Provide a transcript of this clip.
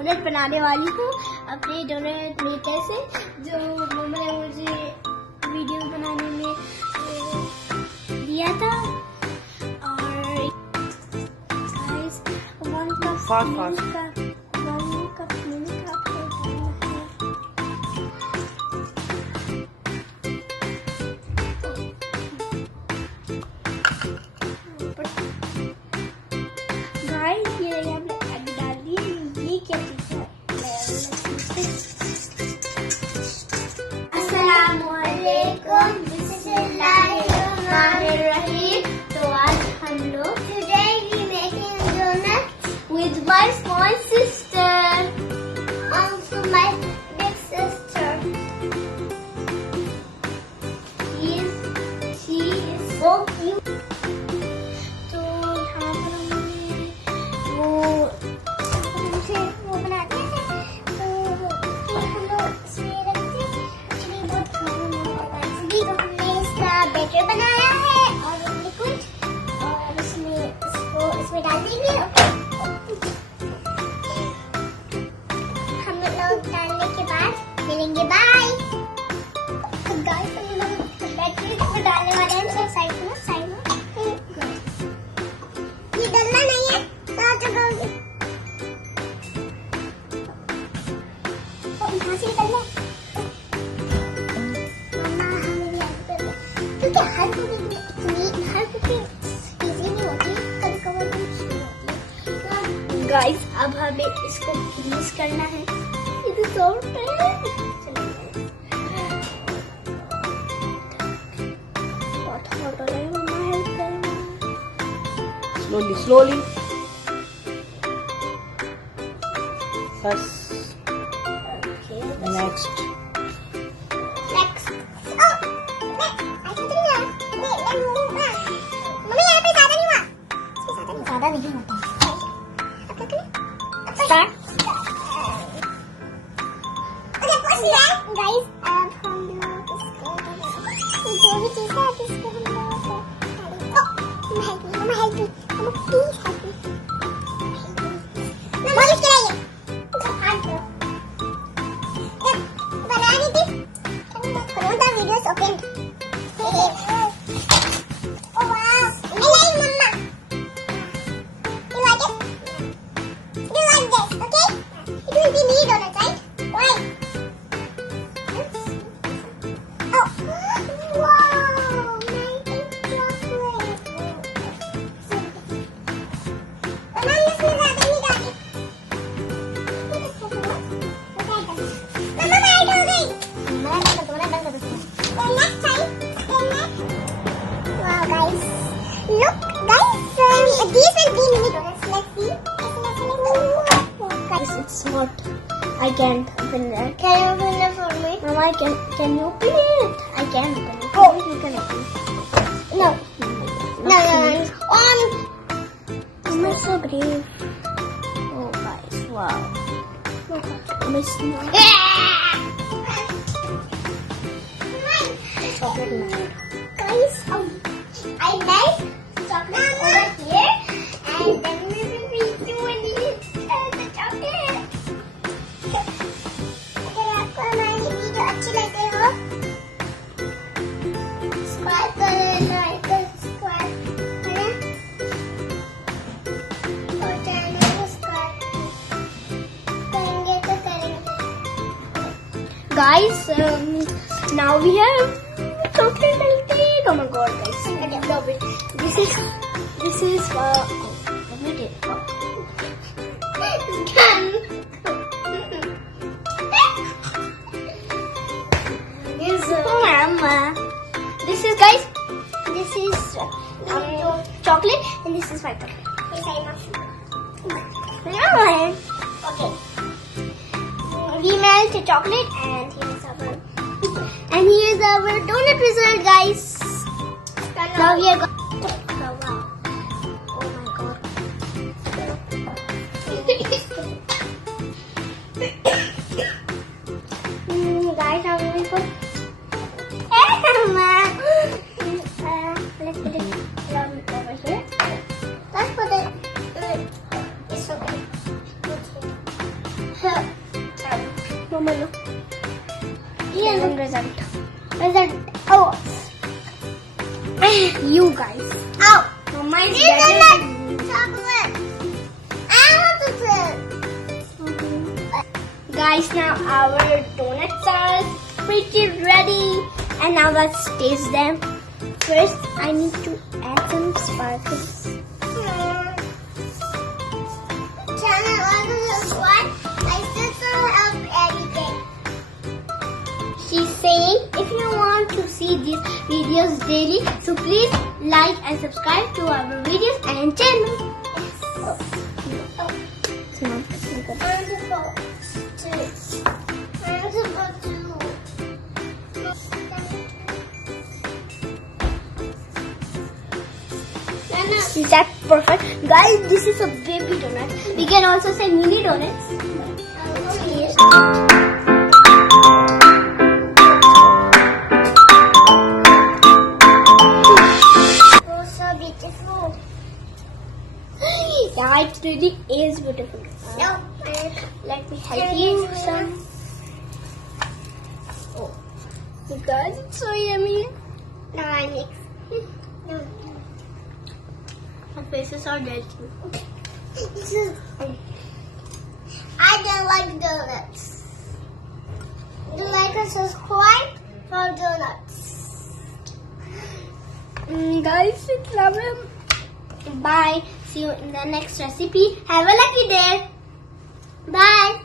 Donut बनाने वाली हूँ अपने डोनट मीठे से, जो मम्मा ने मुझे वीडियो बनाने में दिया था। और गाइस 1 कप मिल्क का तो आज हम लोग today we making a donut with my small sister, also my big sister. She is so cute. तो यहाँ पर हमने वो बनाते हैं, तो हम लोग इसमें रखते हैं। एक्चुअली बहुत तो हमने इसका बैटर बनाया है और लिक्विड, और इसमें डाल देंगे। हम लोग डालने के बाद मिलेंगे, बाय। तो गाइस हम लोग बैटर को डालने वाले हैं। तो साइड में ये डालना नहीं है, यहाँ से डालना क्योंकि हर कुछ इजी नहीं होती, कभी कभार मुश्किल होती है। गाइस अब हमें इसको ग्रीस करना है। ये तो बहुत हॉट हो रहा है, मम्मा हेल्प करना। Slowly. First. Okay. Next. ज़्यादा नहीं होता है। Start. Guys, अब हम लोग इसको जो भी चीज़ है इसको हम लोग help me, please help me. मैं मॉलिश कराइए। बनाने दी। Corona videos opened. Oh wow! I like mama. You like it? You like this, okay? It will be me donut, right? Why? Oh! Wow! Melting chocolate. Mama, इसमें ज़्यादा नहीं डाली। मम्मा मैं हो गई। मैं बंद कर दूँ। Then next time. Wow, guys! Look, guys! These will be mini donuts. Let's see. Guys, it's hot. I can't open it. Can you open it for me? Mama, can you open it? I can open it. Oh, you can open it. No. Mama is so brave. Oh, guys, wow. Miss no. Chocolate melt. Guys, I melt chocolate over here, and then we will be doing the chocolate. अगर आपको हमारी video अच्छी लगे हो, subscribe करें, like करें, subscribe करें और चैनल को सब्सक्राइब करेंगे तो करेंगे। Guys, now we have chocolate melted. Oh my god, guys! I love it. This is let me take it's done. Mama. This is guys. This is chocolate, and this is white chocolate. Yes, I love sugar. Okay. We melt chocolate, and here's our donut result, guys. Now we are going. Oh, wow. Oh my god. Guys, now we will put. Let's put it over here. Let's put it. It's okay. Oh, you guys. Oh, mine's better. Chocolate. I want the Guys, now our donuts are pretty ready, and now let's taste them. First, I need to add some sparkles. She's saying if you want to see these videos daily, so please like and subscribe to our videos and channel. Is that perfect? Guys, this is a baby donut. We can also say mini donuts. Cheers. Oh, so beautiful. Yeah, it really is beautiful. No. Let me help you some. Oh, you guys, it's so yummy. No, I mix. No. My faces are dead too. I don't like donuts. Do you like and subscribe for donuts? Guys, it's lovely. Bye. See you in the next recipe. Have a lucky day. Bye.